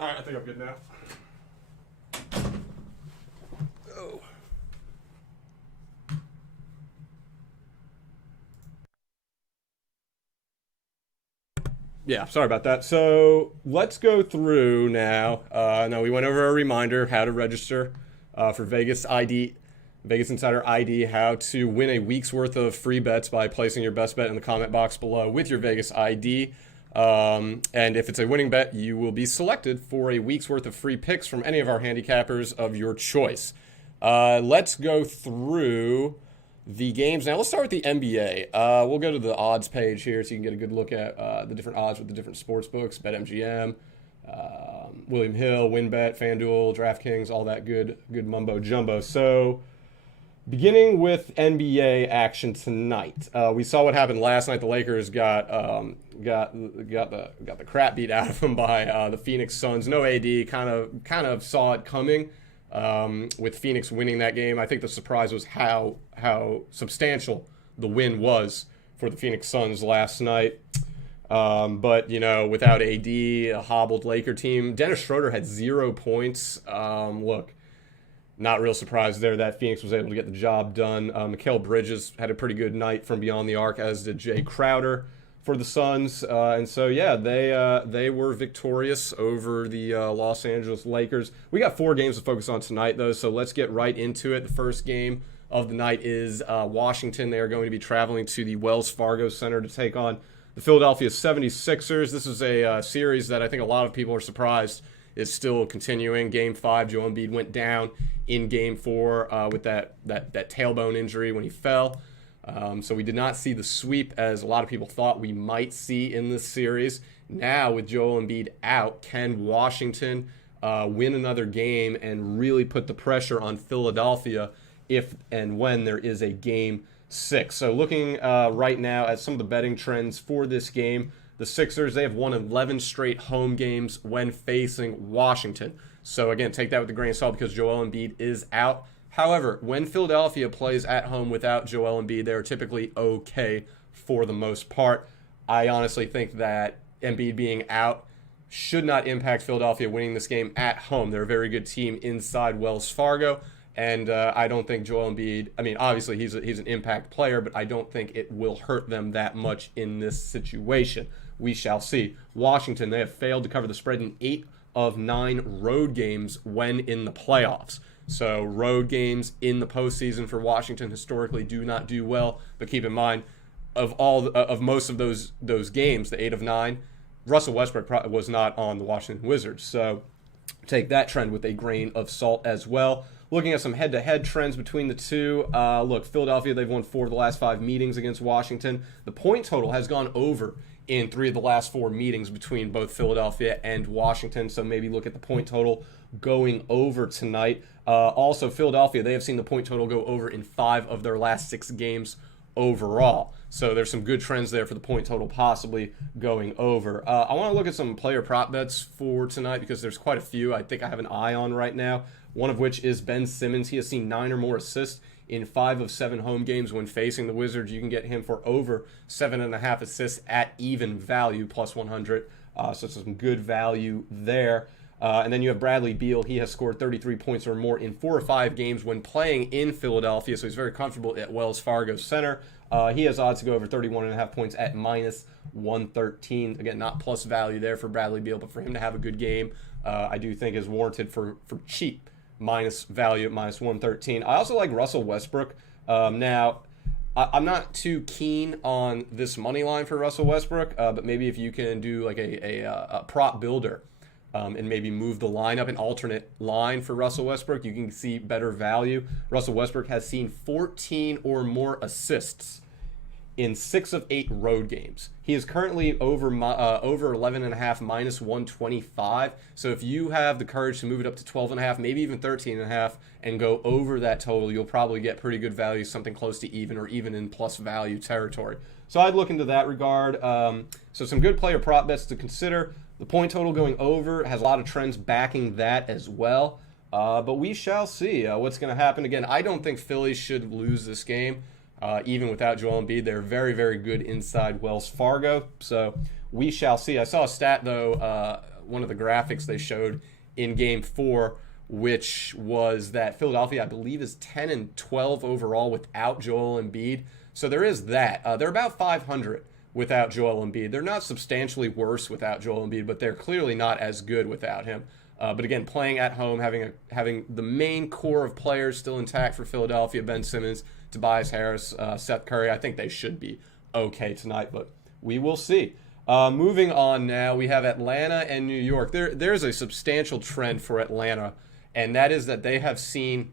All right, I think I'm good now. Oh. Yeah, sorry about that. So let's go through now. Now we went over a reminder how to register for Vegas ID, Vegas Insider ID, how to win a week's worth of free bets by placing your best bet in the comment box below with your Vegas ID. And if it's a winning bet, you will be selected for a week's worth of free picks from any of our handicappers of your choice. Let's go through the games now. Let's start with the NBA. We'll go to the odds page here so you can get a good look at the different odds with the different sports books, BetMGM, William Hill, WinBet, FanDuel, DraftKings, all that good mumbo jumbo. So beginning with NBA action tonight, we saw what happened last night. The Lakers got the crap beat out of them by the Phoenix Suns. No AD, kind of saw it coming. With Phoenix winning that game. I think the surprise was how substantial the win was for the Phoenix Suns last night. But, without AD, a hobbled Laker team. Dennis Schroeder had 0 points. Look, not real surprised there that Phoenix was able to get the job done. Mikal Bridges had a pretty good night from beyond the arc, as did Jay Crowder for the Suns. And so, yeah, they were victorious over the Los Angeles Lakers. We got 4 games to focus on tonight, though, so let's get right into it. The first game of the night is Washington. They are going to be traveling to the Wells Fargo Center to take on the Philadelphia 76ers. This is a series that I think a lot of people are surprised is still continuing. Game 5, Joel Embiid went down in Game 4 with that tailbone injury when he fell. So we did not see the sweep as a lot of people thought we might see in this series. Now, with Joel Embiid out, can Washington win another game and really put the pressure on Philadelphia if and when there is a Game 6? So looking right now at some of the betting trends for this game, the Sixers, they have won 11 straight home games when facing Washington. So again, take that with a grain of salt because Joel Embiid is out. However, when Philadelphia plays at home without Joel Embiid, they're typically okay for the most part. I honestly think that Embiid being out should not impact Philadelphia winning this game at home. They're a very good team inside Wells Fargo, and I don't think Joel Embiid, obviously he's an impact player, but I don't think it will hurt them that much in this situation. We shall see. Washington, they have failed to cover the spread in 8 of 9 road games when in the playoffs. So road games in the postseason for Washington historically do not do well. But keep in mind, of most of those games, the 8 of 9, Russell Westbrook was not on the Washington Wizards. So take that trend with a grain of salt as well. Looking at some head-to-head trends between the two, look, Philadelphia, they've won 4 of the last 5 meetings against Washington. The point total has gone over in 3 of the last 4 meetings between both Philadelphia and Washington. So maybe look at the point total going over tonight. Also, Philadelphia, they have seen the point total go over in 5 of their last 6 games overall. So there's some good trends there for the point total possibly going over. I want to look at some player prop bets for tonight because there's quite a few I think I have an eye on right now, one of which is Ben Simmons. He has seen 9 or more assists in 5 of 7 home games when facing the Wizards. You can get him for over 7.5 assists at even value, plus 100. So some good value there. And then you have Bradley Beal. He has scored 33 points or more in 4 or 5 games when playing in Philadelphia, so he's very comfortable at Wells Fargo Center. He has odds to go over 31.5 points at minus 113. Again, not plus value there for Bradley Beal, but for him to have a good game, I do think is warranted for cheap minus value at minus 113. I also like Russell Westbrook. Now, I'm not too keen on this money line for Russell Westbrook, but maybe if you can do like a prop builder, and maybe move the line up, an alternate line for Russell Westbrook, you can see better value. Russell Westbrook has seen 14 or more assists in 6 of 8 road games. He is currently over 11.5, minus 125. So if you have the courage to move it up to 12.5, maybe even 13.5, and go over that total, you'll probably get pretty good value, something close to even or even in plus value territory. So I'd look into that regard. So some good player prop bets to consider. The point total going over has a lot of trends backing that as well. But we shall see what's going to happen. Again, I don't think Philly should lose this game, even without Joel Embiid. They're very, very good inside Wells Fargo. So we shall see. I saw a stat, though, one of the graphics they showed in Game 4, which was that Philadelphia, I believe, is 10-12 overall without Joel Embiid. So there is that. They're about 500 without Joel Embiid. They're not substantially worse without Joel Embiid, but they're clearly not as good without him. But again, playing at home, having the main core of players still intact for Philadelphia, Ben Simmons, Tobias Harris, Seth Curry, I think they should be okay tonight, but we will see. Moving on now, we have Atlanta and New York. There's a substantial trend for Atlanta, and that is that they have seen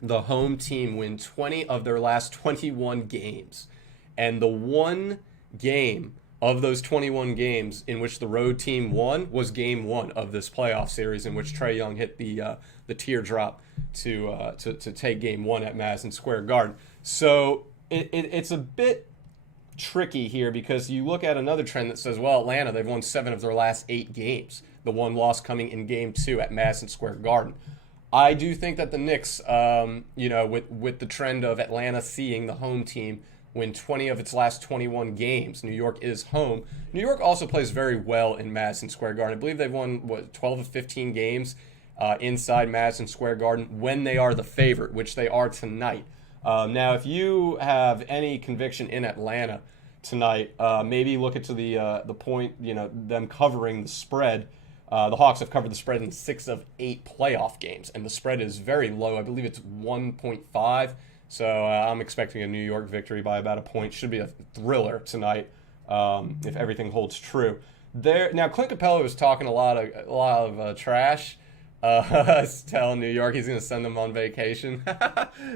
the home team win 20 of their last 21 games. And the one game of those 21 games in which the road team won was Game 1 of this playoff series, in which Trae Young hit the teardrop to take Game 1 at Madison Square Garden. So it's a bit tricky here, because you look at another trend that says, well, Atlanta, they've won 7 of their last 8 games. The one loss coming in Game 2 at Madison Square Garden. I do think that the Knicks, with the trend of Atlanta seeing the home team win 20 of its last 21 games, New York is home. New York also plays very well in Madison Square Garden. I believe they've won, 12 of 15 games inside Madison Square Garden when they are the favorite, which they are tonight. Now, if you have any conviction in Atlanta tonight, maybe look into the point, them covering the spread. The Hawks have covered the spread in 6 of 8 playoff games, and the spread is very low. I believe it's 1.5. So I'm expecting a New York victory by about a point. Should be a thriller tonight if everything holds true. Now, Clint Capella was talking a lot of trash. Telling New York he's going to send them on vacation.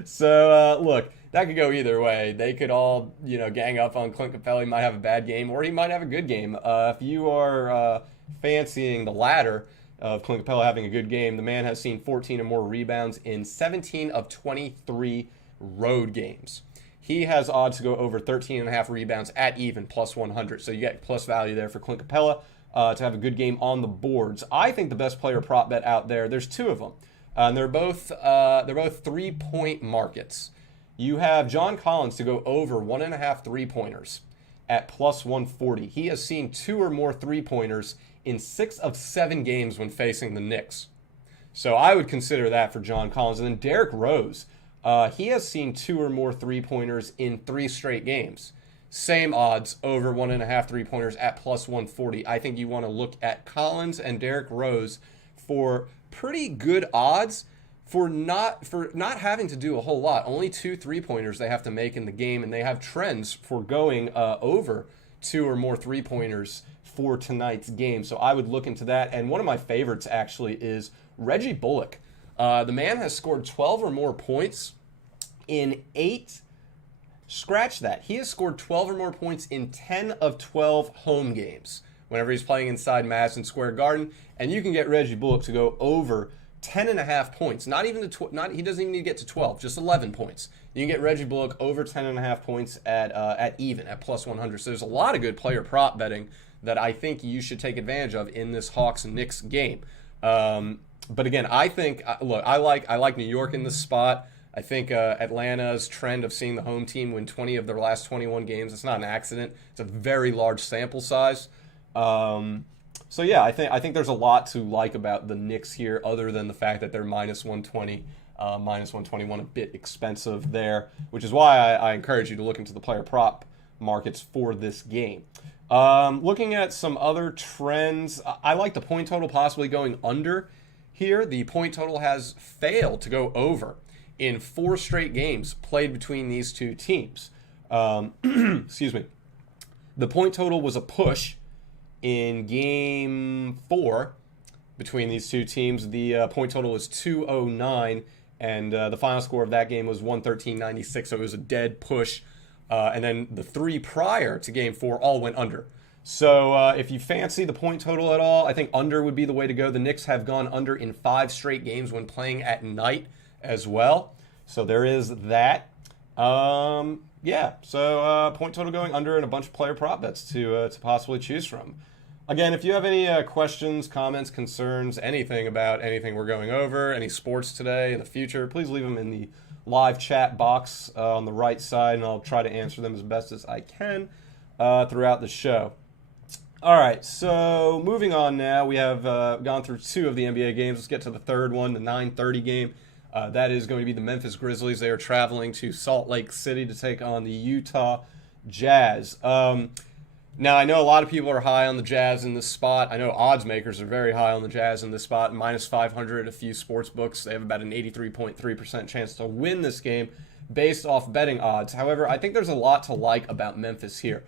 So, look, that could go either way. They could all, gang up on Clint Capella. He might have a bad game, or he might have a good game. If you are fancying the latter of Clint Capella having a good game, the man has seen 14 or more rebounds in 17 of 23 road games. He has odds to go over 13.5 rebounds at even, plus 100. So you get plus value there for Clint Capella to have a good game on the boards. I think the best player prop bet out there, there's 2 of them. And they're both 3-point markets. You have John Collins to go over 1.5 3-pointers at plus 140. He has seen 2 or more 3-pointers in 6 of 7 games when facing the Knicks. So I would consider that for John Collins. And then Derrick Rose, he has seen 2 or more 3-pointers in 3 straight games. Same odds, over 1.5 3-pointers at plus 140. I think you want to look at Collins and Derrick Rose for pretty good odds for not having to do a whole lot. Only 2 3-pointers they have to make in the game, and they have trends for going over 2 or more 3-pointers for tonight's game. So I would look into that. And one of my favorites actually is Reggie Bullock. The man has scored 12 or more points in 8. Scratch that. He has scored 12 or more points in 10 of 12 home games whenever he's playing inside Madison Square Garden. And you can get Reggie Bullock to go over 10.5 points. He doesn't even need to get to 12, just 11 points. You can get Reggie Bullock over 10.5 points at even, at plus 100. So there's a lot of good player prop betting that I think you should take advantage of in this Hawks-Knicks game. But again, I think, look, I like New York in this spot. I think Atlanta's trend of seeing the home team win 20 of their last 21 games, it's not an accident. It's a very large sample size. So yeah, I think there's a lot to like about the Knicks here, other than the fact that they're minus 120, minus 121, a bit expensive there, which is why I encourage you to look into the player prop markets for this game. Looking at some other trends, I like the point total possibly going under here. The point total has failed to go over in 4 straight games played between these two teams. Excuse me. The point total was a push in Game 4 between these two teams. The point total was 209, and the final score of that game was 113-96, so it was a dead push. And then the 3 prior to Game 4 all went under. So if you fancy the point total at all, I think under would be the way to go. The Knicks have gone under in 5 straight games when playing at night as well. So there is that. Yeah, so point total going under and a bunch of player prop bets to possibly choose from. Again, if you have any questions, comments, concerns, anything about anything we're going over, any sports today, in the future, please leave them in the live chat box on the right side, and I'll try to answer them as best as I can throughout the show. All right, so moving on now, we have gone through two of the NBA games. Let's get to the third one, the 9:30 game. That is going to be the Memphis Grizzlies. They are traveling to Salt Lake City to take on the Utah Jazz. Now, I know a lot of people are high on the Jazz in this spot. I know odds makers are very high on the Jazz in this spot. Minus 500, a few sports books. They have about an 83.3% chance to win this game based off betting odds. However, I think there's a lot to like about Memphis here.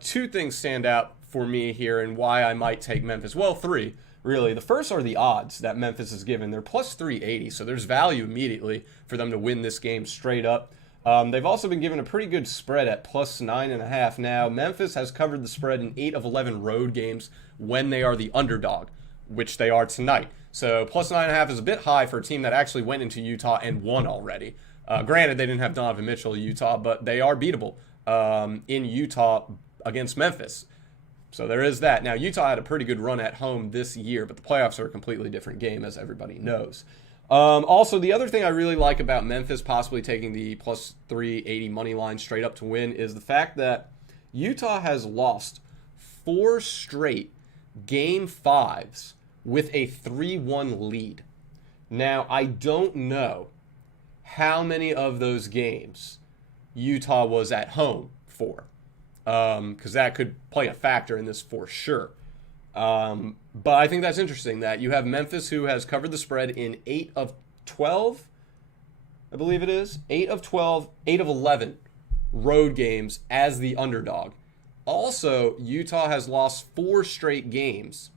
Two things stand out for me here and why I might take Memphis. Well, three, really. The first are the odds that Memphis is given. They're plus 380, so there's value immediately for them to win this game straight up. They've also been given a pretty good spread at plus 9.5. Now, Memphis has covered the spread in 8 of 11 road games when they are the underdog, which they are tonight. So plus 9.5 is a bit high for a team that actually went into Utah and won already. Granted, they didn't have Donovan Mitchell in Utah, but they are beatable in Utah against Memphis. So there is that. Now, Utah had a pretty good run at home this year, but the playoffs are a completely different game, as everybody knows. Also, the other thing I really like about Memphis possibly taking the plus 380 money line straight up to win is the fact that Utah has lost 4 straight game 5s with a 3-1 lead. Now, I don't know how many of those games Utah was at home for, because that could play a factor in this for sure. But I think that's interesting that you have Memphis, who has covered the spread in 8 of 12, I believe it is. 8 of 12, 8 of 11 road games as the underdog. Also, Utah has lost 4 straight games,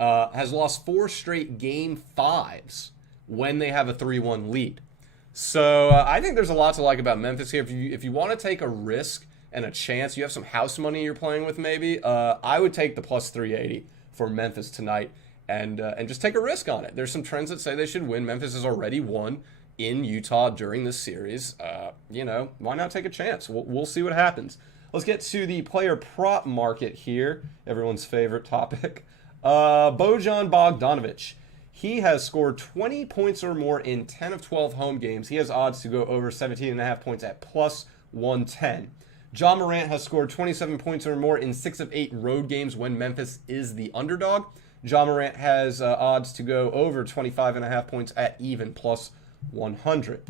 has lost 4 straight game 5s when they have a 3-1 lead. So I think there's a lot to like about Memphis here. If you want to take a risk and a chance, you have some house money you're playing with maybe, I would take the plus 380 for Memphis tonight and just take a risk on it. There's some trends that say they should win. Memphis has already won in Utah during this series. Why not take a chance? We'll see what happens. Let's get to the player prop market here, everyone's favorite topic. Bojan Bogdanovic. He has scored 20 points or more in 10 of 12 home games. He has odds to go over 17.5 points at plus 110. John Morant has scored 27 points or more in 6 of 8 road games when Memphis is the underdog. John Morant has odds to go over 25.5 points at even plus 100.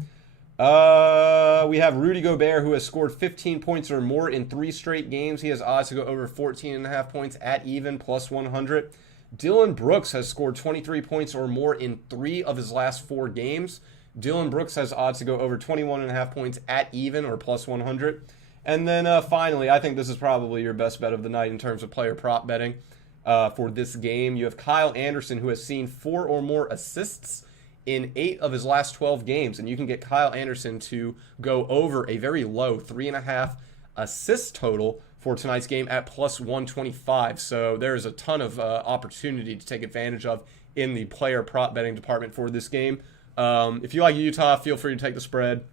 We have Rudy Gobert, who has scored 15 points or more in 3 straight games. He has odds to go over 14.5 points at even plus 100. Dylan Brooks has scored 23 points or more in 3 of his last 4 games. Dylan Brooks has odds to go over 21.5 points at even or plus 100. And then finally, I think this is probably your best bet of the night in terms of player prop betting for this game. You have Kyle Anderson, who has seen 4 or more assists in 8 of his last 12 games. And you can get Kyle Anderson to go over a very low 3.5 assist total for tonight's game at plus 125. So there is a ton of opportunity to take advantage of in the player prop betting department for this game. If you like Utah, feel free to take the spread.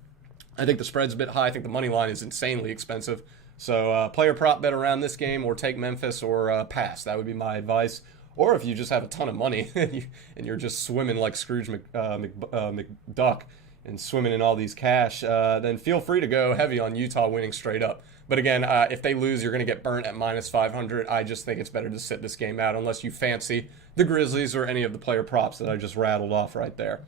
I think the spread's a bit high. I think the money line is insanely expensive. So player prop bet around this game, or take Memphis, or pass. That would be my advice. Or if you just have a ton of money and you're just swimming like Scrooge McDuck and swimming in all these cash, then feel free to go heavy on Utah winning straight up. But again, if they lose, you're going to get burnt at minus 500. I just think it's better to sit this game out unless you fancy the Grizzlies or any of the player props that I just rattled off right there.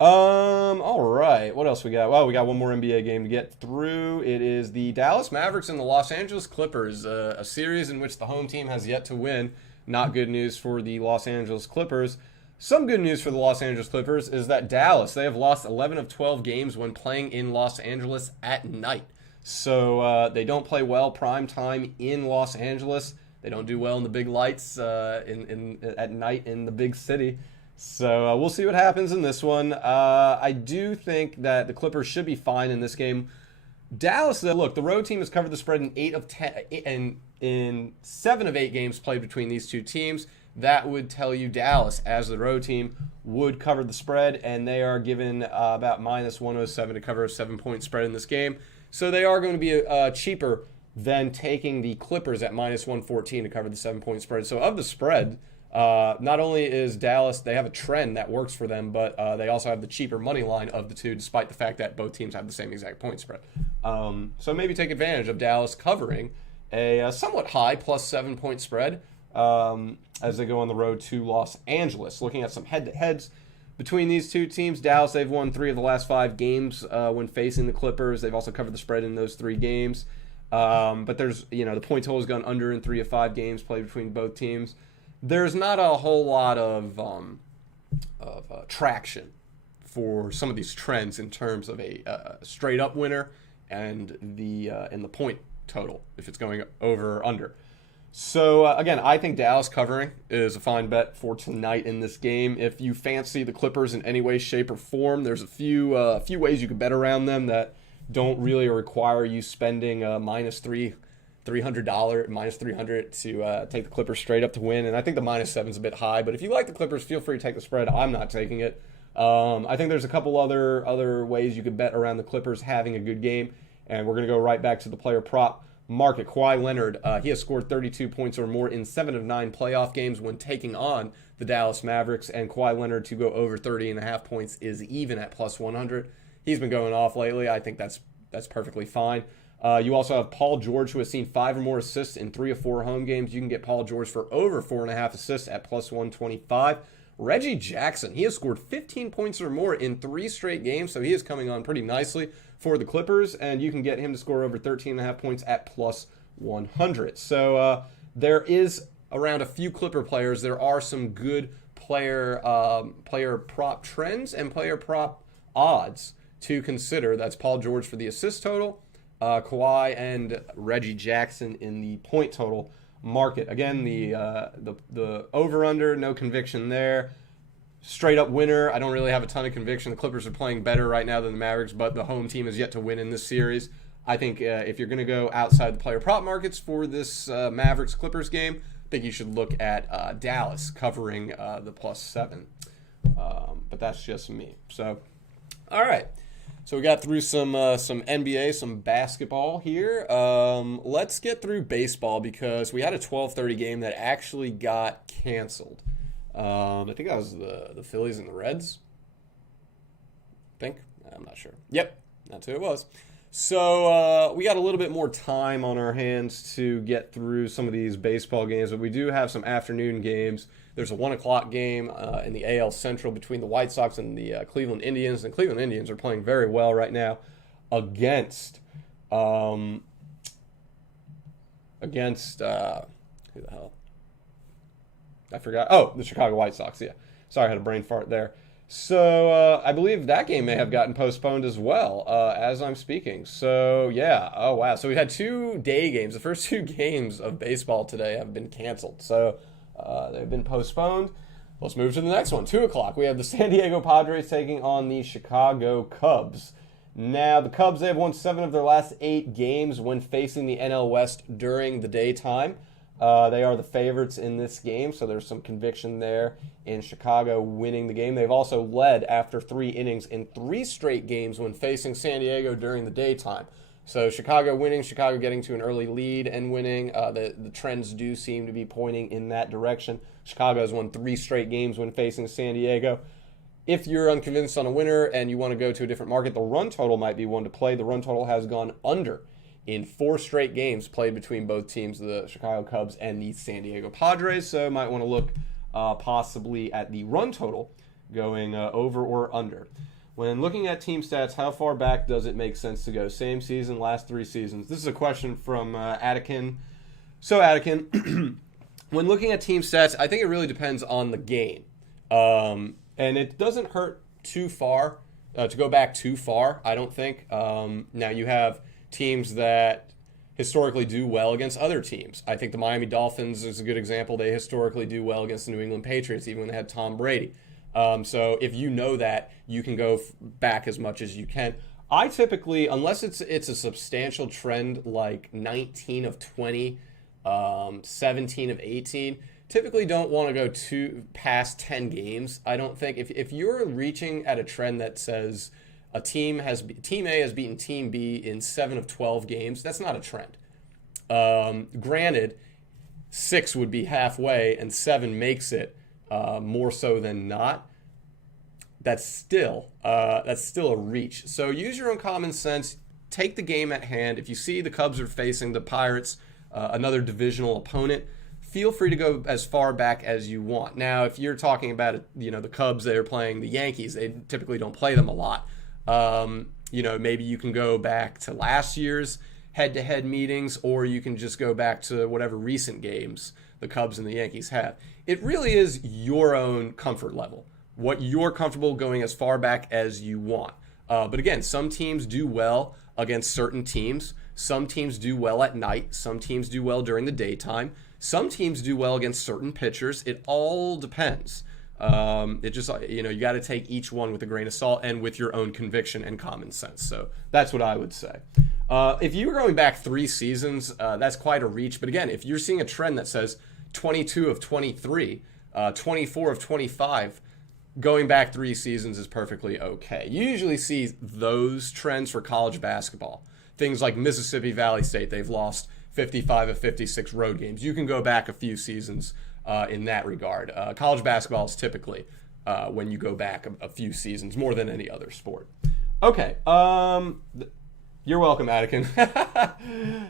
All right. What else we got? Well, we got one more NBA game to get through. It is the Dallas Mavericks and the Los Angeles Clippers, a series in which the home team has yet to win. Not good news for the Los Angeles Clippers. Some good news for the Los Angeles Clippers is that Dallas, they have lost 11 of 12 games when playing in Los Angeles at night. So they don't play well prime time in Los Angeles. They don't do well in the big lights at night in the big city. So we'll see what happens in this one. I do think that the Clippers should be fine in this game. Dallas, look, the road team has covered the spread in 8 of 10 and in 7 of 8 games played between these two teams. That would tell you Dallas, as the road team, would cover the spread, and they are given about minus 107 to cover a 7-point spread in this game. So they are going to be cheaper than taking the Clippers at minus 114 to cover the 7-point spread. So of the spread, not only is Dallas, they have a trend that works for them, but they also have the cheaper money line of the two, despite the fact that both teams have the same exact point spread. So maybe take advantage of Dallas covering a somewhat high plus 7-point spread as they go on the road to Los Angeles. Looking at some head-to-heads between these two teams, Dallas, they've won 3 of the last 5 games when facing the Clippers. They've also covered the spread in those 3 games. But there's, the point total has gone under in 3 of 5 games played between both teams. There's not a whole lot of traction for some of these trends in terms of a straight up winner and the point total if it's going over or under. So again, I think Dallas covering is a fine bet for tonight in this game. If you fancy the Clippers in any way, shape, or form, there's a few ways you could bet around them that don't really require you spending $300 to take the Clippers straight up to win. And I think the -7 is a bit high, but if you like the Clippers, feel free to take the spread. I'm not taking it. I think there's a couple other ways you could bet around the Clippers having a good game, and we're going to go right back to the player prop market. Kawhi Leonard, he has scored 32 points or more in 7 of 9 playoff games when taking on the Dallas Mavericks, and Kawhi Leonard to go over 30.5 points is even at +100. He's been going off lately. I think that's perfectly fine. You also have Paul George, who has seen 5 or more assists in 3 of 4 home games. You can get Paul George for over 4.5 assists at +125. Reggie Jackson, he has scored 15 points or more in 3 straight games, so he is coming on pretty nicely for the Clippers, and you can get him to score over 13.5 points at +100. So there is around a few Clipper players. There are some good player prop trends and player prop odds to consider. That's Paul George for the assist total, Kawhi and Reggie Jackson in the point total market. Again, the over-under, no conviction there. Straight up winner, I don't really have a ton of conviction. The Clippers are playing better right now than the Mavericks, but the home team is yet to win in this series. I think if you're going to go outside the player prop markets for this Mavericks-Clippers game, I think you should look at Dallas covering the +7. But that's just me. So, all right. So we got through some NBA, some basketball here. Let's get through baseball because we had a 12:30 game that actually got canceled. I think that was the Phillies and the Reds. I'm not sure. Yep, that's who it was. So we got a little bit more time on our hands to get through some of these baseball games, but we do have some afternoon games. There's a 1 o'clock game in the AL Central between the White Sox and the Cleveland Indians. And the Cleveland Indians are playing very well right now against who the hell? I forgot. Oh, the Chicago White Sox, yeah. Sorry, I had a brain fart there. So I believe that game may have gotten postponed as well as I'm speaking. So, yeah. Oh, wow. So we had 2 day games. The first 2 games of baseball today have been canceled. So they've been postponed. Let's move to the next one. 2 o'clock. We have the San Diego Padres taking on the Chicago Cubs. Now, the Cubs, they have won 7 of their last 8 games when facing the NL West during the daytime. They are the favorites in this game, so there's some conviction there in Chicago winning the game. They've also led after 3 innings in 3 straight games when facing San Diego during the daytime. So Chicago winning, Chicago getting to an early lead and winning. The trends do seem to be pointing in that direction. Chicago has won 3 straight games when facing San Diego. If you're unconvinced on a winner and you want to go to a different market, the run total might be one to play. The run total has gone under in 4 straight games played between both teams, the Chicago Cubs and the San Diego Padres. So might want to look possibly at the run total going over or under. When looking at team stats, how far back does it make sense to go? Same season, last 3 seasons. This is a question from Attikin. So Attikin, when looking at team stats, I think it really depends on the game. And it doesn't hurt too far to go back too far, I don't think. Now you have teams that historically do well against other teams. I think the Miami Dolphins is a good example. They historically do well against the New England Patriots, even when they had Tom Brady. So if you know that, you can go back as much as you can. I typically, unless it's a substantial trend like 19 of 20, 17 of 18, typically don't want to go past 10 games. I don't think if you're reaching at a trend that says Team A has beaten Team B in 7 of 12 games, that's not a trend. Granted, 6 would be halfway and 7 makes it more so than not. That's still a reach. So use your own common sense. Take the game at hand. If you see the Cubs are facing the Pirates, another divisional opponent, feel free to go as far back as you want. Now, if you're talking about, the Cubs, they're playing the Yankees. They typically don't play them a lot. Maybe you can go back to last year's head-to-head meetings, or you can just go back to whatever recent games the Cubs and the Yankees have. It really is your own comfort level, what you're comfortable going as far back as you want. But again, some teams do well against certain teams. Some teams do well at night. Some teams do well during the daytime. Some teams do well against certain pitchers. It all depends. It just, you got to take each one with a grain of salt and with your own conviction and common sense. So that's what I would say. If you were going back 3 seasons, that's quite a reach. But again, if you're seeing a trend that says 22 of 23, 24 of 25, going back 3 seasons is perfectly okay. You usually see those trends for college basketball. Things like Mississippi Valley State, they've lost 55 of 56 road games. You can go back a few seasons in that regard. College basketball is typically when you go back a few seasons, more than any other sport. Okay. You're welcome, Attican.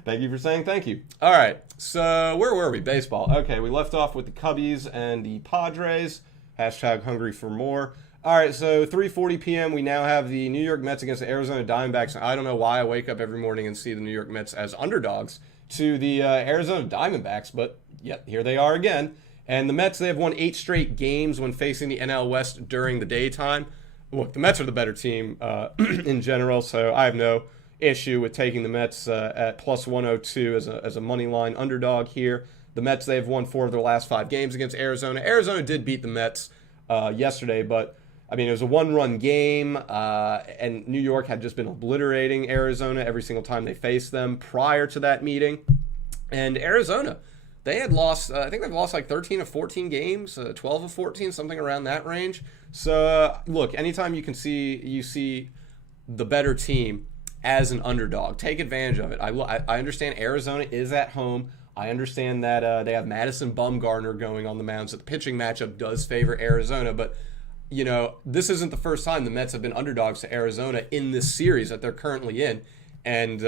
Thank you for saying thank you. All right. So where were we? Baseball. Okay. We left off with the Cubbies and the Padres. Hashtag hungry for more. All right. So 3:40 p.m. We now have the New York Mets against the Arizona Diamondbacks. I don't know why I wake up every morning and see the New York Mets as underdogs to the Arizona Diamondbacks, but yet here they are again. And the Mets, they have won 8 straight games when facing the NL West during the daytime. Look, the Mets are the better team in general, so I have no issue with taking the Mets at plus 102 as a money line underdog here. The Mets, they have won 4 of their last 5 games against Arizona. Arizona did beat the Mets yesterday, but it was a 1-run game, and New York had just been obliterating Arizona every single time they faced them prior to that meeting. And Arizona, they had lost, I think they've lost like 13 of 14 games, 12 of 14, something around that range. So, look, anytime you see the better team as an underdog, take advantage of it. I understand Arizona is at home. I understand that they have Madison Bumgarner going on the mound, so the pitching matchup does favor Arizona. But, this isn't the first time the Mets have been underdogs to Arizona in this series that they're currently in. And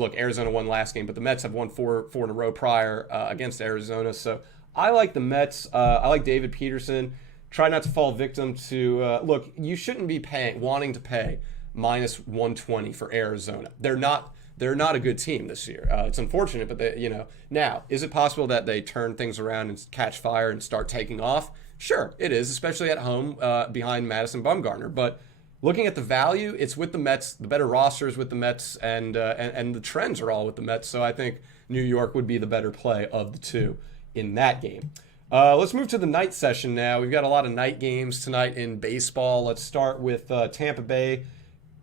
look, Arizona won last game, but the Mets have won four in a row prior against Arizona. So I like the Mets. I like David Peterson. Try not to fall victim to look. You shouldn't be wanting to pay minus 120 for Arizona. They're not a good team this year. It's unfortunate, but now is it possible that they turn things around and catch fire and start taking off? Sure, it is, especially at home behind Madison Bumgarner. But looking at the value, it's with the Mets. The better rosters with the Mets, and the trends are all with the Mets. So I think New York would be the better play of the two in that game. Let's move to the night session now. We've got a lot of night games tonight in baseball. Let's start with Tampa Bay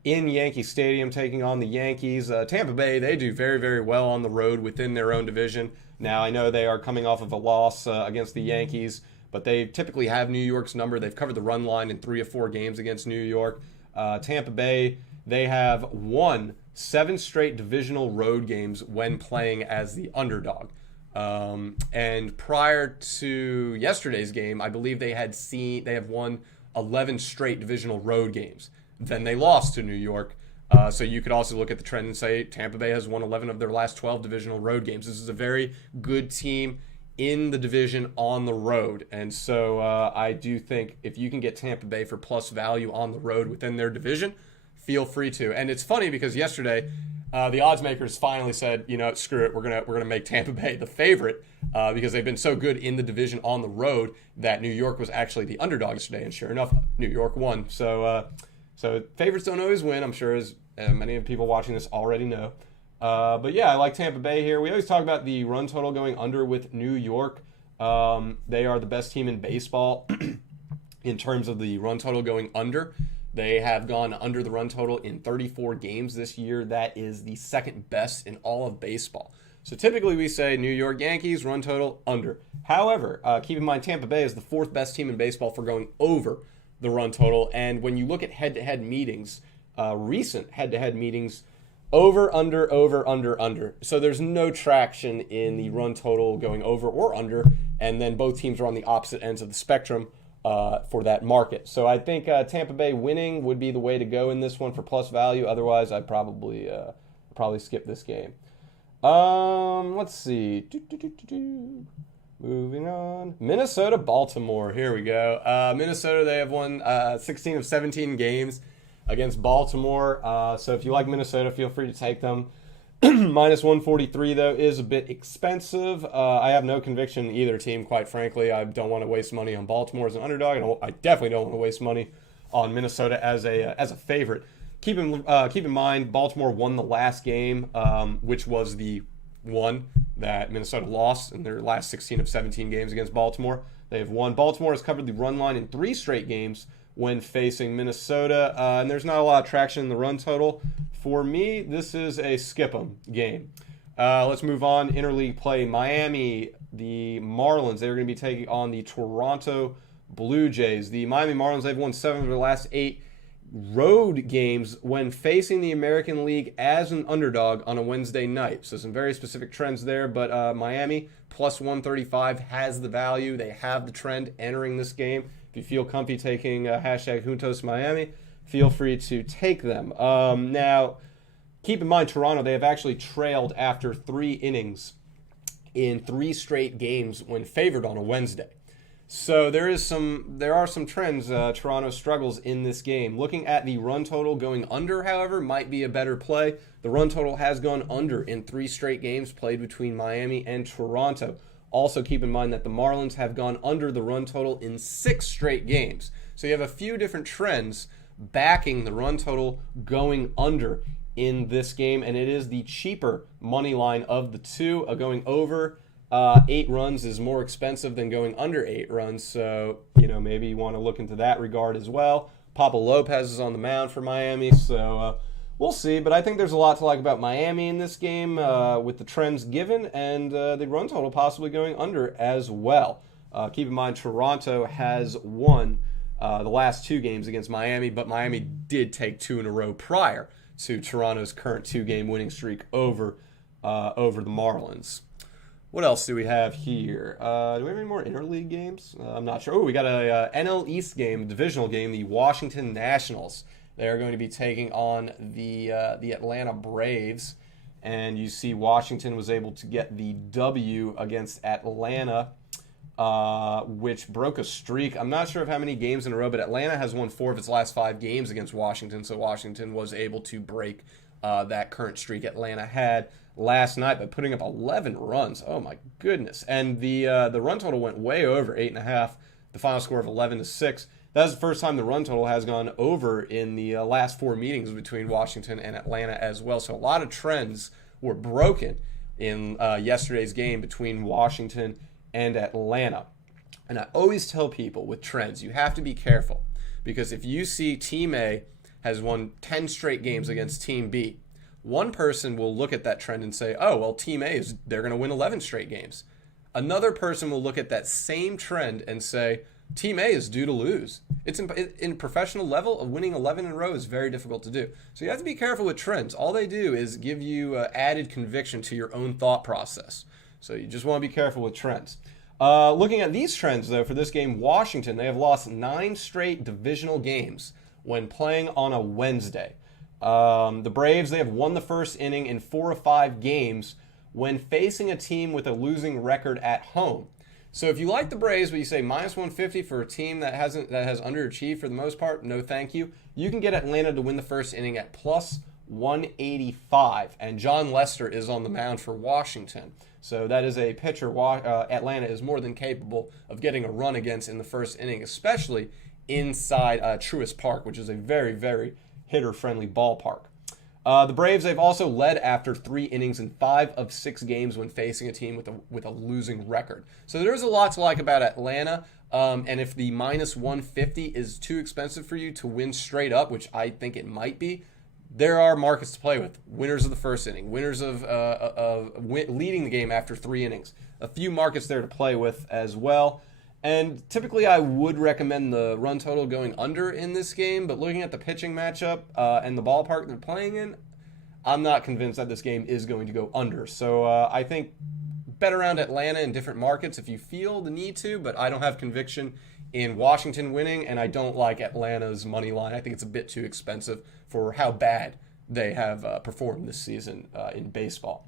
in Yankee Stadium taking on the Yankees. Tampa Bay, they do very, very well on the road within their own division. Now, I know they are coming off of a loss against the Yankees, but they typically have New York's number. They've covered the run line in 3 or 4 games against New York. Tampa Bay, they have won 7 straight divisional road games when playing as the underdog. And prior to yesterday's game, I believe they have won 11 straight divisional road games. Then they lost to New York. So you could also look at the trend and say Tampa Bay has won 11 of their last 12 divisional road games. This is a very good team in the division on the road. And so I do think if you can get Tampa Bay for plus value on the road within their division, feel free to. And it's funny because yesterday the odds makers finally said, screw it, we're gonna make Tampa Bay the favorite because they've been so good in the division on the road that New York was actually the underdog yesterday. And sure enough, New York won. So favorites don't always win, I'm sure, as many of the people watching this already know. But yeah, I like Tampa Bay here. We always talk about the run total going under with New York. They are the best team in baseball in terms of the run total going under. They have gone under the run total in 34 games this year. That is the second best in all of baseball. So typically we say New York Yankees, run total under. However, keep in mind Tampa Bay is the 4th best team in baseball for going over the run total. And when you look at head-to-head meetings, recent head-to-head meetings, over, under. So there's no traction in the run total going over or under. And then both teams are on the opposite ends of the spectrum for that market. So I think Tampa Bay winning would be the way to go in this one for plus value. Otherwise, I'd probably skip this game. Let's see. Moving on. Minnesota, Baltimore. Here we go. Minnesota, they have won 16 of 17 games against Baltimore. So if you like Minnesota, feel free to take them. Minus 143, though, is a bit expensive. I have no conviction in either team, quite frankly. I don't want to waste money on Baltimore as an underdog, and I definitely don't want to waste money on Minnesota as a favorite. Keep in mind, Baltimore won the last game, which was the one that Minnesota lost in their last 16 of 17 games against Baltimore. They have won. Baltimore has covered the run line in 3 straight games when facing Minnesota, and there's not a lot of traction in the run total. For me, this is a skip 'em game. Let's move on. Interleague play. Miami, the Marlins, they're going to be taking on the Toronto Blue Jays. The Miami Marlins, they've won 7 of their last 8 road games when facing the American League as an underdog on a Wednesday night. So some very specific trends there, but Miami plus 135 has the value. They have the trend entering this game. If you feel comfy taking hashtag Juntos Miami, feel free to take them. Now, keep in mind, Toronto, they have actually trailed after 3 innings in 3 straight games when favored on a Wednesday. So there are some trends. Toronto struggles in this game. Looking at the run total, going under, however, might be a better play. The run total has gone under in 3 straight games played between Miami and Toronto. Also keep in mind that the Marlins have gone under the run total in 6 straight games. So you have a few different trends backing the run total going under in this game, and it is the cheaper money line of the two. Going over 8 runs is more expensive than going under 8 runs, so maybe you want to look into that regard as well. Papa Lopez is on the mound for Miami, so we'll see. But I think there's a lot to like about Miami in this game with the trends given and the run total possibly going under as well. Keep in mind, Toronto has won the last 2 games against Miami, but Miami did take 2 in a row prior to Toronto's current 2-game winning streak over the Marlins. What else do we have here? Do we have any more interleague games? I'm not sure. Oh, we got a NL East game, divisional game, the Washington Nationals. They are going to be taking on the Atlanta Braves. And you see Washington was able to get the W against Atlanta, which broke a streak. I'm not sure of how many games in a row, but Atlanta has won 4 of its last 5 games against Washington, so Washington was able to break that current streak Atlanta had last night by putting up 11 runs. Oh my goodness. And the run total went way over 8.5, the final score of 11-6. That's the first time the run total has gone over in the last 4 meetings between Washington and Atlanta as well. So a lot of trends were broken in yesterday's game between Washington and Atlanta. And I always tell people with trends, you have to be careful, because if you see Team A has won 10 straight games against Team B, one person will look at that trend and say, oh, well, Team A, they're going to win 11 straight games. Another person will look at that same trend and say, Team A is due to lose. It's in professional level, of winning 11 in a row is very difficult to do. So you have to be careful with trends. All they do is give you added conviction to your own thought process. So you just want to be careful with trends. Looking at these trends, though, for this game, Washington, they have lost 9 straight divisional games when playing on a Wednesday. The Braves, they have won the first inning in 4 of 5 games when facing a team with a losing record at home. So if you like the Braves, but you say minus 150 for a team that has underachieved for the most part, no thank you. You can get Atlanta to win the first inning at plus 185, and John Lester is on the mound for Washington. So that is a pitcher Atlanta is more than capable of getting a run against in the first inning, especially inside Truist Park, which is a very, very hitter-friendly ballpark. The Braves, they've also led after 3 innings in 5 of 6 games when facing a team with a losing record. So there's a lot to like about Atlanta. And if the minus 150 is too expensive for you to win straight up, which I think it might be, there are markets to play with. Winners of the first inning, winners of leading the game after 3 innings. A few markets there to play with as well. And typically I would recommend the run total going under in this game, but looking at the pitching matchup and the ballpark they're playing in, I'm not convinced that this game is going to go under. So I think bet around Atlanta in different markets if you feel the need to, but I don't have conviction in Washington winning, and I don't like Atlanta's money line. I think it's a bit too expensive for how bad they have performed this season in baseball.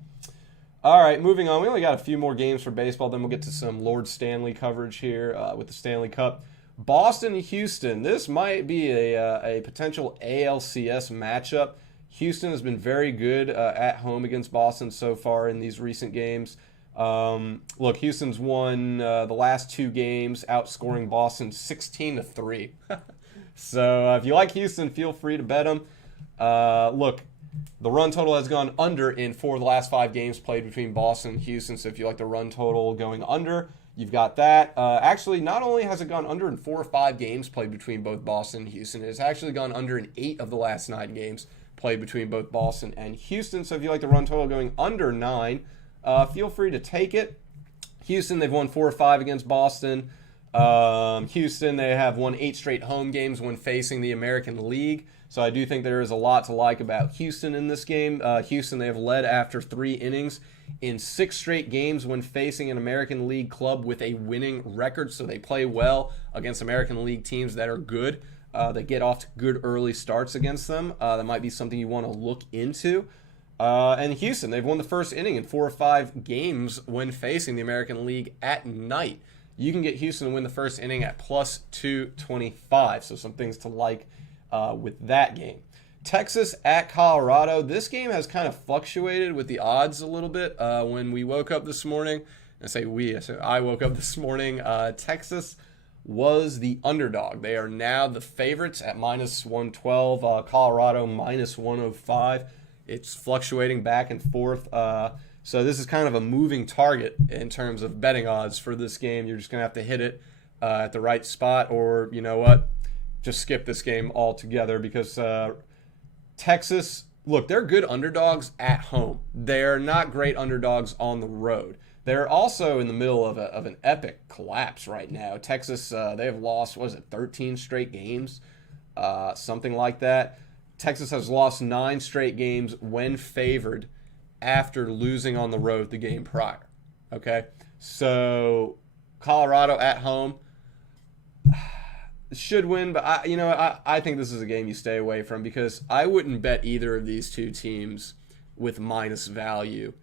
All right, moving on. We only got a few more games for baseball, then we'll get to some Lord Stanley coverage here with the Stanley Cup. Boston and Houston. This might be a potential ALCS matchup. Houston has been very good at home against Boston so far in these recent games. Look, Houston's won the last 2 games, outscoring Boston 16-3. So if you like Houston, feel free to bet them. Look, the run total has gone under in 4 of the last 5 games played between Boston and Houston. So if you like the run total going under, you've got that. Actually, not only has it gone under in 4 or 5 games played between both Boston and Houston, it has actually gone under in 8 of the last 9 games played between both Boston and Houston. So if you like the run total going under 9, feel free to take it. Houston, they've won 4 or 5 against Boston. Houston, they have won 8 straight home games when facing the American League. So I do think there is a lot to like about Houston in this game. Houston, they have led after 3 innings in 6 straight games when facing an American League club with a winning record. So they play well against American League teams that are good. They get off to good early starts against them. That might be something you want to look into. And Houston, they've won the first inning in 4 or 5 games when facing the American League at night. You can get Houston to win the first inning at plus 225. So some things to like with that game. Texas at Colorado. This game has kind of fluctuated with the odds a little bit. When we woke up this morning, I woke up this morning, Texas was the underdog. They are now the favorites at minus 112, Colorado minus 105. It's fluctuating back and forth. So this is kind of a moving target in terms of betting odds for this game. You're just going to have to hit it at the right spot, or you know what? Just skip this game altogether because Texas, look, they're good underdogs at home. They're not great underdogs on the road. They're also in the middle of an epic collapse right now. Texas, they have lost, 13 straight games? Something like that. Texas has lost 9 straight games when favored after losing on the road the game prior. Okay? So Colorado at home should win, but I think this is a game you stay away from because I wouldn't bet either of these 2 teams with minus value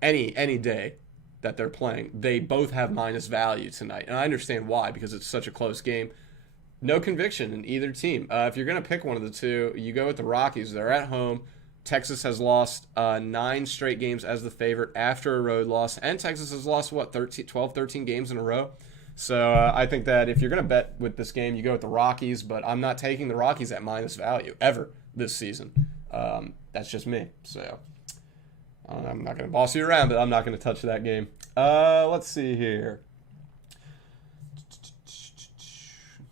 any day that they're playing. They both have minus value tonight, and I understand why, because it's such a close game. No conviction in either team. If you're going to pick one of the 2, you go with the Rockies. They're at home. Texas has lost 9 straight games as the favorite after a road loss, and Texas has lost, 13 games in a row. So I think that if you're going to bet with this game, you go with the Rockies, but I'm not taking the Rockies at minus value ever this season. That's just me. So I'm not going to boss you around, but I'm not going to touch that game. Let's see here.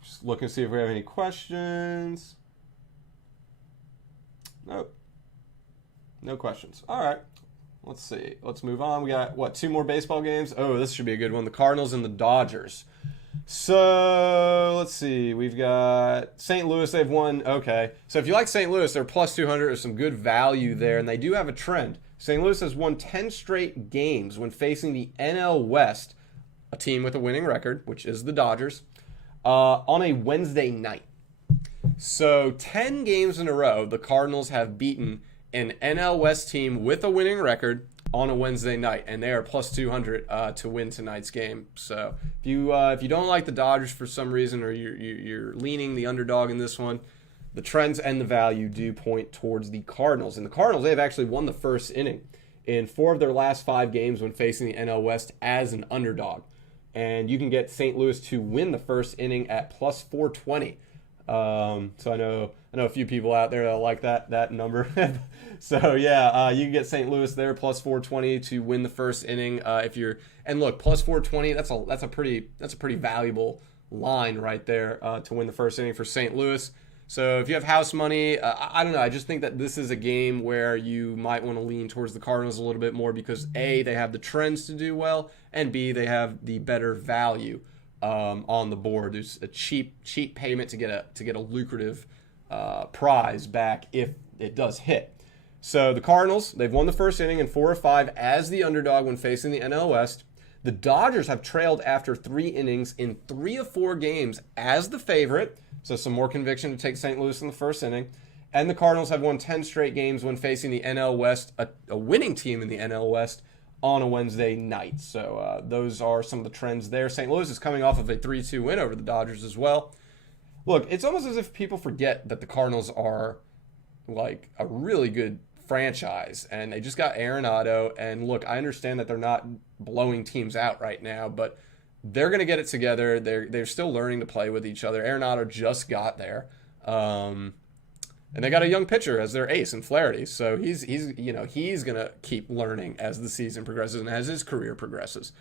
Just looking to see if we have any questions. Nope. No questions. All right. Let's see. Let's move on. We got, 2 more baseball games? Oh, this should be a good one. The Cardinals and the Dodgers. So, let's see. We've got St. Louis. They've won. Okay. So, if you like St. Louis, they're plus 200. There's some good value there, and they do have a trend. St. Louis has won 10 straight games when facing the NL West, a team with a winning record, which is the Dodgers, on a Wednesday night. So, 10 games in a row, the Cardinals have beaten an NL West team with a winning record on a Wednesday night, and they are plus 200 to win tonight's game. So if you don't like the Dodgers for some reason, or you're leaning the underdog in this one, the trends and the value do point towards the Cardinals. And the Cardinals, they have actually won the first inning in 4 of their last 5 games when facing the NL West as an underdog. And you can get St. Louis to win the first inning at plus 420. So I know a few people out there that like that number. So yeah, you can get St. Louis there plus 420 to win the first inning. Plus 420, that's a pretty valuable line right there to win the first inning for St. Louis. So if you have house money, I don't know. I just think that this is a game where you might want to lean towards the Cardinals a little bit more because A, they have the trends to do well, and B, they have the better value on the board. There's a cheap payment to get a lucrative prize back if it does hit. So the Cardinals, they've won the first inning in 4 or 5 as the underdog when facing the NL West. The Dodgers have trailed after 3 innings in 3 of 4 games as the favorite. So some more conviction to take St. Louis in the first inning. And the Cardinals have won 10 straight games when facing the NL West, a winning team in the NL West, on a Wednesday night. So those are some of the trends there. St. Louis is coming off of a 3-2 win over the Dodgers as well. Look, it's almost as if people forget that the Cardinals are like a really good franchise, and they just got Arenado. And look, I understand that they're not blowing teams out right now, but they're going to get it together. They're still learning to play with each other. Arenado just got there. And they got a young pitcher as their ace in Flaherty, so he's gonna keep learning as the season progresses and as his career progresses.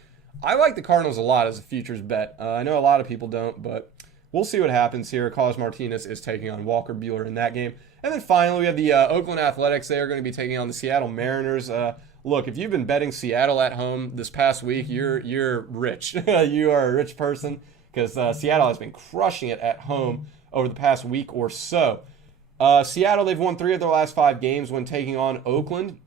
I like the Cardinals a lot as a futures bet. I know a lot of people don't, but we'll see what happens here. Carlos Martinez is taking on Walker Buehler in that game, and then finally we have the Oakland Athletics. They are going to be taking on the Seattle Mariners. Look, if you've been betting Seattle at home this past week, you're rich. You are a rich person because Seattle has been crushing it at home over the past week or so. Seattle, they've won 3 of their last 5 games when taking on Oakland.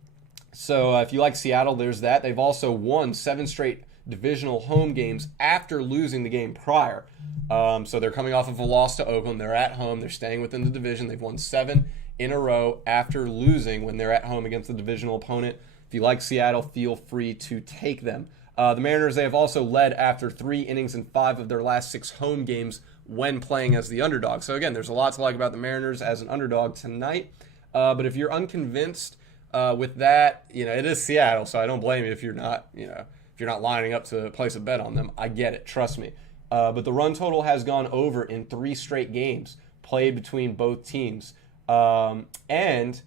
So if you like Seattle, there's that. They've also won 7 straight divisional home games after losing the game prior. So they're coming off of a loss to Oakland. They're at home. They're staying within the division. They've won 7 in a row after losing when they're at home against the divisional opponent. If you like Seattle, feel free to take them. The Mariners, they have also led after 3 innings in 5 of their last 6 home games when playing as the underdog. So again, there's a lot to like about the Mariners as an underdog tonight. But if you're unconvinced with that, it is Seattle, so I don't blame you if you're not lining up to place a bet on them. I get it, trust me. But the run total has gone over in 3 straight games played between both teams. And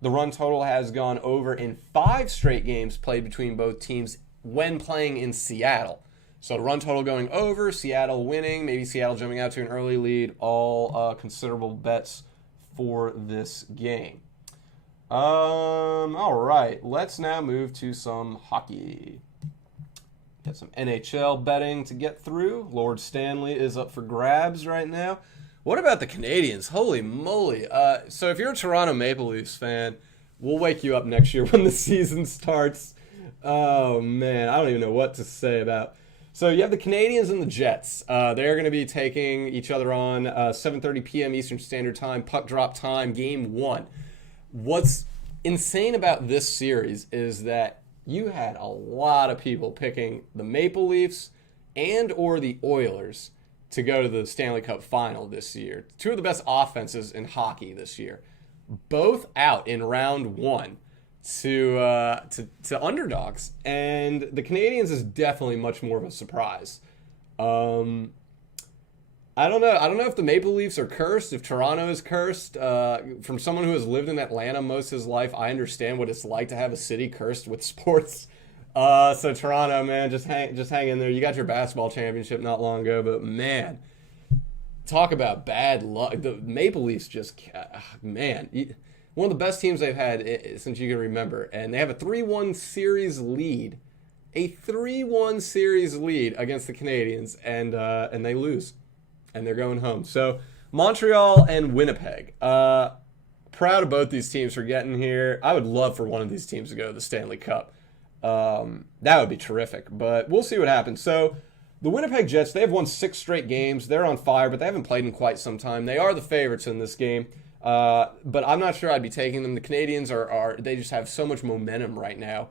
the run total has gone over in 5 straight games played between both teams when playing in Seattle. So the run total going over, Seattle winning, maybe Seattle jumping out to an early lead, all considerable bets for this game. All right, let's now move to some hockey. Got some NHL betting to get through. Lord Stanley is up for grabs right now. What about the Canadiens? Holy moly. So if you're a Toronto Maple Leafs fan, we'll wake you up next year when the season starts. Oh, man, I don't even know what to say about. So you have the Canadiens and the Jets. They're going to be taking each other on 7:30 p.m. Eastern Standard Time, puck drop time, game 1. What's insane about this series is that you had a lot of people picking the Maple Leafs and or the Oilers to go to the Stanley Cup final this year. 2 of the best offenses in hockey this year. Both out in round 1. To underdogs, and the Canadiens is definitely much more of a surprise. I don't know if the Maple Leafs are cursed, if Toronto is cursed. From someone who has lived in Atlanta most of his life, I understand what it's like to have a city cursed with sports. So Toronto, man, just hang in there. You got your basketball championship not long ago, but man, talk about bad luck. The Maple Leafs just, man. One of the best teams they've had since you can remember. And they have a 3-1 series lead. A 3-1 series lead against the Canadiens. And they lose. And they're going home. So, Montreal and Winnipeg. Proud of both these teams for getting here. I would love for one of these teams to go to the Stanley Cup. That would be terrific. But we'll see what happens. So, the Winnipeg Jets, they have won 6 straight games. They're on fire, but they haven't played in quite some time. They are the favorites in this game. But I'm not sure I'd be taking them. The Canadiens they just have so much momentum right now.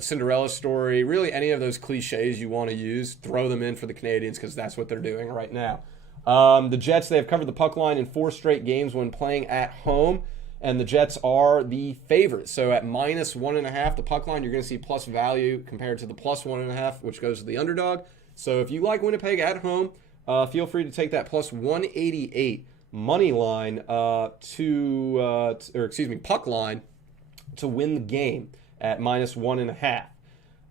Cinderella story, really any of those cliches you want to use, throw them in for the Canadiens because that's what they're doing right now. The Jets, they have covered the puck line in 4 straight games when playing at home, and the Jets are the favorites. So at -1.5, the puck line, you're going to see plus value compared to the +1.5, which goes to the underdog. So if you like Winnipeg at home, feel free to take that +188 money line puck line to win the game at -1.5.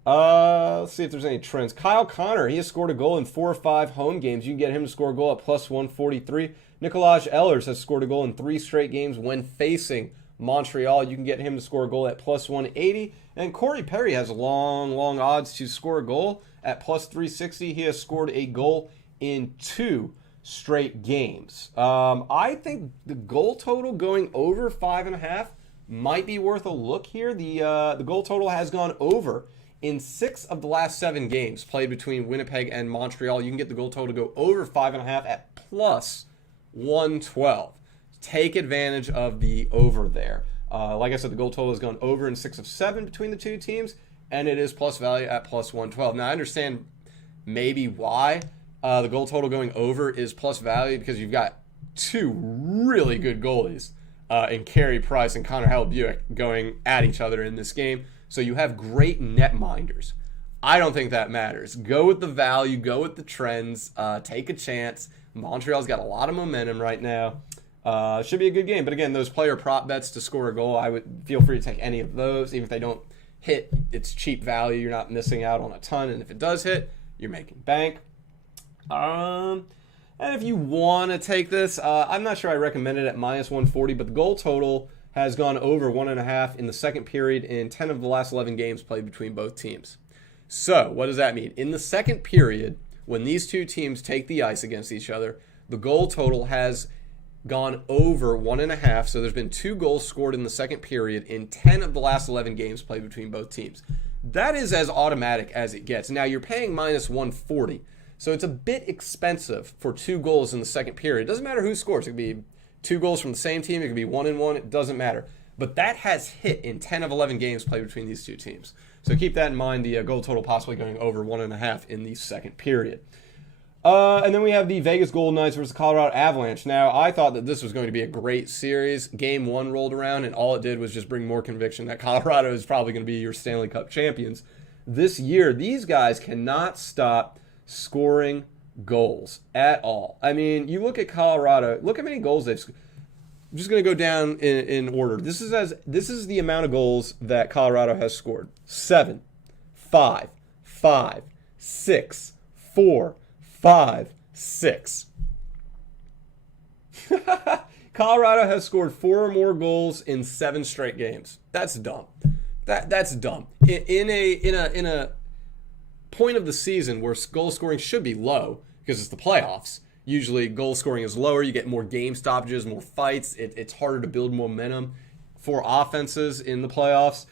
Let's see if there's any trends. Kyle Connor, he has scored a goal in 4 or 5 home games. You can get him to score a goal at +143. Nikolaj Ehlers has scored a goal in 3 straight games when facing Montreal. You can get him to score a goal at +180. And Corey Perry has long odds to score a goal at +360. He has scored a goal in 2 straight games. I think the goal total going over 5.5 might be worth a look here. The goal total has gone over in 6 of the last 7 games played between Winnipeg and Montreal. You can get the goal total to go over 5.5 at +112. take advantage of the over there. Like I said, the goal total has gone over in 6 of 7 between the two teams, and it is plus value at plus 112. Now, I understand maybe why the goal total going over is plus value, because you've got two really good goalies in Carey Price and Connor Hellebuyck going at each other in this game. So you have great net minders. I don't think that matters. Go with the value. Go with the trends. Take a chance. Montreal's got a lot of momentum right now. Should be a good game. But again, those player prop bets to score a goal, I would feel free to take any of those. Even if they don't hit, it's cheap value. You're not missing out on a ton. And if it does hit, you're making bank. And if you want to take this, I'm not sure I recommend it at minus 140, but the goal total has gone over 1.5 in the second period in 10 of the last 11 games played between both teams. So what does that mean? In the second period, when these two teams take the ice against each other, the goal total has gone over 1.5. So there's been 2 goals scored in the second period in 10 of the last 11 games played between both teams. That is as automatic as it gets. Now, you're paying minus 140. So it's a bit expensive for 2 goals in the second period. It doesn't matter who scores. It could be 2 goals from the same team. It could be 1-1. It doesn't matter. But that has hit in 10 of 11 games played between these two teams. So keep that in mind, the goal total possibly going over 1.5 in the second period. And then we have the Vegas Golden Knights versus Colorado Avalanche. Now, I thought that this was going to be a great series. Game 1 rolled around, and all it did was just bring more conviction that Colorado is probably going to be your Stanley Cup champions. This year, these guys cannot stop scoring goals at all. I mean, you look at Colorado, look how many goals they've scored. I'm just going to go down in order. This is the amount of goals that Colorado has scored. 7, 5, 5, 6, 4, 5, 6. Colorado has scored 4 or more goals in 7 straight games. That's dumb. That's dumb. In a point of the season where goal scoring should be low because it's the playoffs. Usually goal scoring is lower. You get more game stoppages, more fights. It's harder to build momentum for offenses in the playoffs.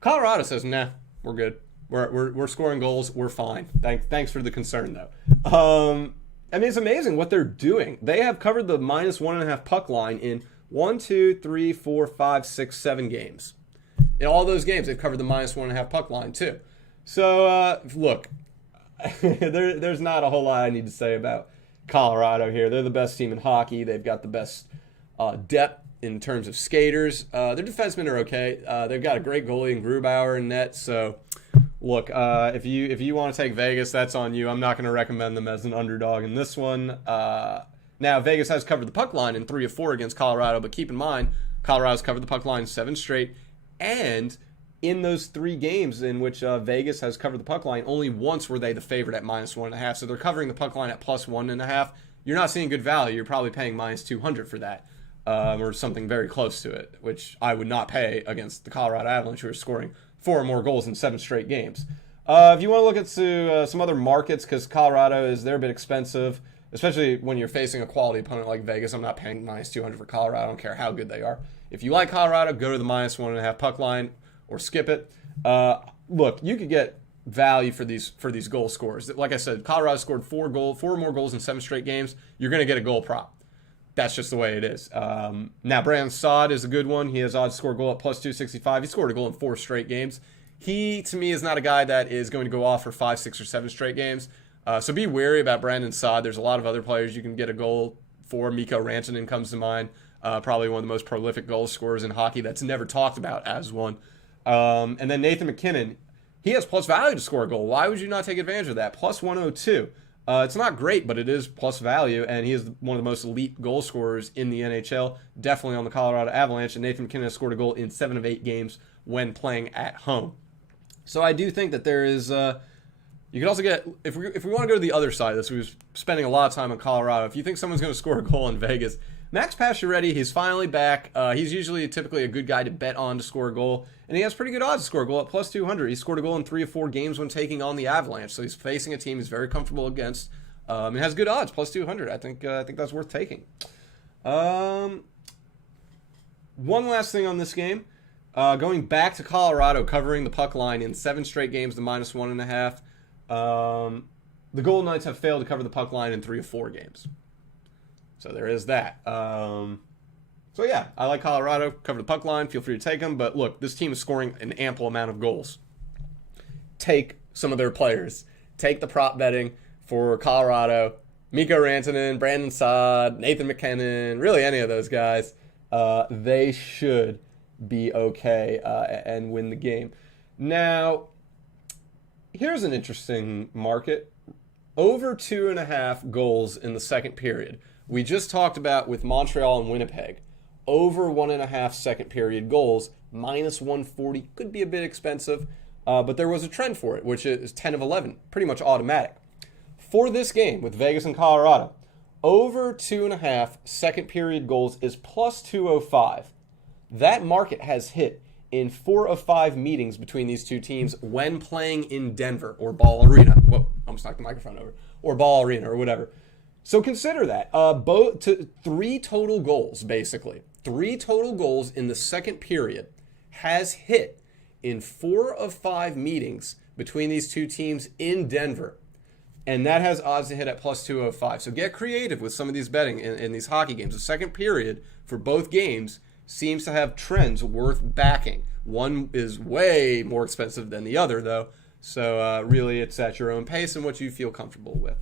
Colorado says, nah, we're good. We're scoring goals. We're fine. Thanks for the concern, though. I mean, it's amazing what they're doing. They have covered the minus 1.5 puck line in 1, 2, 3, 4, 5, 6, 7 games. In all those games, they've covered the minus 1.5 puck line, too. So, look, there's not a whole lot I need to say about Colorado here. They're the best team in hockey. They've got the best depth in terms of skaters. Their defensemen are okay. They've got a great goalie in Grubauer in net. So, look, if you want to take Vegas, that's on you. I'm not going to recommend them as an underdog in this one. Now, Vegas has covered the puck line in 3 of 4 against Colorado, but keep in mind, Colorado's covered the puck line 7 straight, and in those 3 games in which Vegas has covered the puck line, only once were they the favorite at minus 1.5. So they're covering the puck line at plus 1.5. You're not seeing good value. You're probably paying minus 200 for that, or something very close to it, which I would not pay against the Colorado Avalanche, who are scoring 4 or more goals in 7 straight games. If you want to look at some other markets, because Colorado they're a bit expensive, especially when you're facing a quality opponent like Vegas. I'm not paying minus 200 for Colorado. I don't care how good they are. If you like Colorado, go to the minus 1.5 puck line, or skip it. Look, you could get value for these goal scorers. Like I said, Colorado scored 4 or more goals in 7 straight games. You're going to get a goal prop. That's just the way it is. Now, Brandon Saad is a good one. He has odds to score a goal at plus 265. He scored a goal in 4 straight games. He, to me, is not a guy that is going to go off for 5, 6, or 7 straight games. So be wary about Brandon Saad. There's a lot of other players you can get a goal for. Mikko Rantanen comes to mind. Probably one of the most prolific goal scorers in hockey that's never talked about as one. And then Nathan McKinnon, he has plus value to score a goal. Why would you not take advantage of that? Plus 102. It's not great, but it is plus value, and he is one of the most elite goal scorers in the NHL, definitely on the Colorado Avalanche, and Nathan McKinnon has scored a goal in 7 of 8 games when playing at home. So I do think that there is, you could also get, if we want to go to the other side of this, we were spending a lot of time on Colorado. If you think someone's going to score a goal in Vegas, Max Pacioretty, he's finally back. He's typically a good guy to bet on to score a goal, and he has pretty good odds to score a goal at plus 200. He scored a goal in 3 of 4 games when taking on the Avalanche, so he's facing a team he's very comfortable against, and has good odds, plus 200. I think that's worth taking. One last thing on this game, going back to Colorado covering the puck line in 7 straight games, the minus 1.5. The Golden Knights have failed to cover the puck line in 3 of 4 games. So there is that. So yeah, I like Colorado. Cover the puck line. Feel free to take them. But look, this team is scoring an ample amount of goals. Take some of their players. Take the prop betting for Colorado. Mikko Rantanen, Brandon Saad, Nathan McKinnon, really any of those guys. They should be okay and win the game. Now, here's an interesting market. Over 2.5 goals in the second period. We just talked about with Montreal and Winnipeg. Over 1.5 second period goals, minus 140. Could be a bit expensive, but there was a trend for it, which is 10 of 11. Pretty much automatic. For this game with Vegas and Colorado, over 2.5 second period goals is plus 205. That market has hit in 4 of 5 meetings between these two teams when playing in Denver or Ball Arena. Whoa, I almost knocked the microphone over. Or Ball Arena or whatever. So consider that. 3 total goals, basically. 3 total goals in the second period has hit in 4 of 5 meetings between these two teams in Denver. And that has odds to hit at plus 205. So get creative with some of these betting in these hockey games. The second period for both games seems to have trends worth backing. One is way more expensive than the other, though. So really, it's at your own pace and what you feel comfortable with.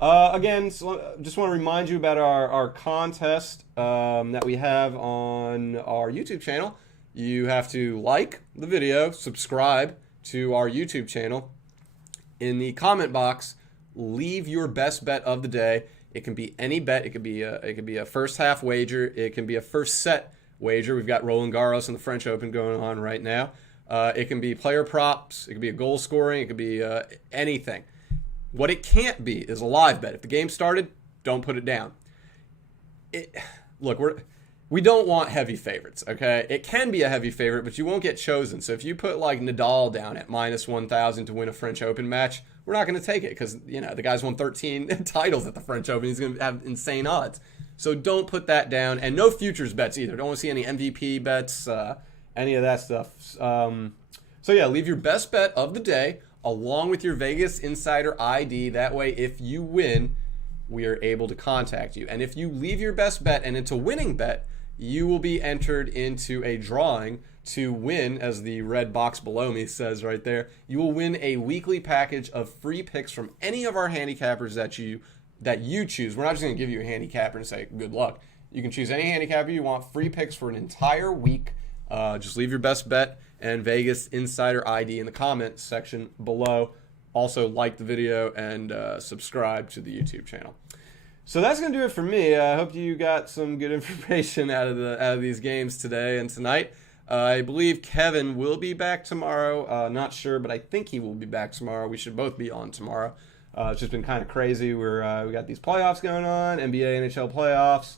Again, so just want to remind you about our contest that we have on our YouTube channel. You have to like the video, subscribe to our YouTube channel. In the comment box, leave your best bet of the day. It can be any bet. It could be a first half wager. It can be a first set wager. We've got Roland Garros and the French Open going on right now. It can be player props. It could be a goal scoring. It could be anything. What it can't be is a live bet. If the game started, don't put it down. Look, we don't want heavy favorites, okay? It can be a heavy favorite, but you won't get chosen. So if you put like Nadal down at minus 1,000 to win a French Open match, we're not going to take it because, the guy's won 13 titles at the French Open. He's going to have insane odds. So don't put that down. And no futures bets either. Don't want to see any MVP bets, any of that stuff. So yeah, leave your best bet of the day along with your Vegas Insider ID. That way, if you win, we are able to contact you. And if you leave your best bet and it's a winning bet, you will be entered into a drawing to win, as the red box below me says right there. You will win a weekly package of free picks from any of our handicappers that you choose. We're not just going to give you a handicapper and say good luck. You can choose any handicapper you want, free picks for an entire week. Just leave your best bet and Vegas Insider ID in the comment section below. Also like the video and subscribe to the YouTube channel. So that's going to do it for me. I hope you got some good information out of these games today and tonight. I believe Kevin will be back tomorrow. Not sure, but I think he will be back tomorrow. We should both be on tomorrow. It's just been kind of crazy. We got these playoffs going on, NBA, NHL playoffs.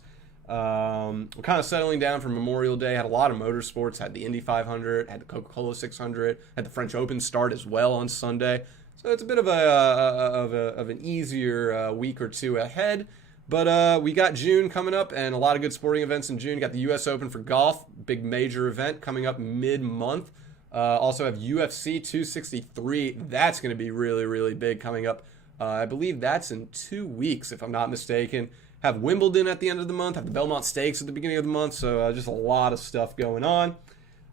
We're kind of settling down for Memorial Day. Had a lot of motorsports. Had the Indy 500. Had the Coca-Cola 600. Had the French Open start as well on Sunday. So it's a bit of an easier week or two ahead. But we got June coming up and a lot of good sporting events in June. Got the U.S. Open for golf, big major event coming up mid-month. Also have UFC 263. That's going to be really, really big coming up. I believe that's in 2 weeks, if I'm not mistaken. Have Wimbledon at the end of the month. Have the Belmont Stakes at the beginning of the month. So just a lot of stuff going on.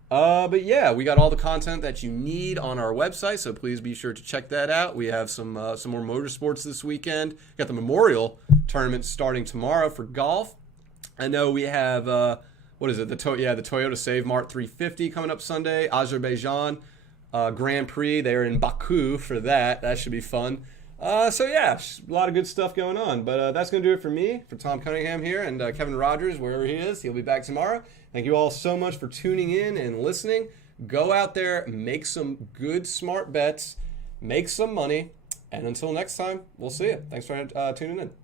But yeah, we got all the content that you need on our website, so please be sure to check that out. We have some more motorsports this weekend. Got the Memorial Tournament starting tomorrow for golf. I know we have the Toyota Save Mart 350 coming up Sunday. Azerbaijan Grand Prix. They're in Baku for that. That should be fun. So yeah, a lot of good stuff going on. But that's going to do it for me, for Thom Cunningham here, and Kevin Rogers, wherever he is. He'll be back tomorrow. Thank you all so much for tuning in and listening. Go out there, make some good, smart bets, make some money, and until next time, we'll see you. Thanks for tuning in.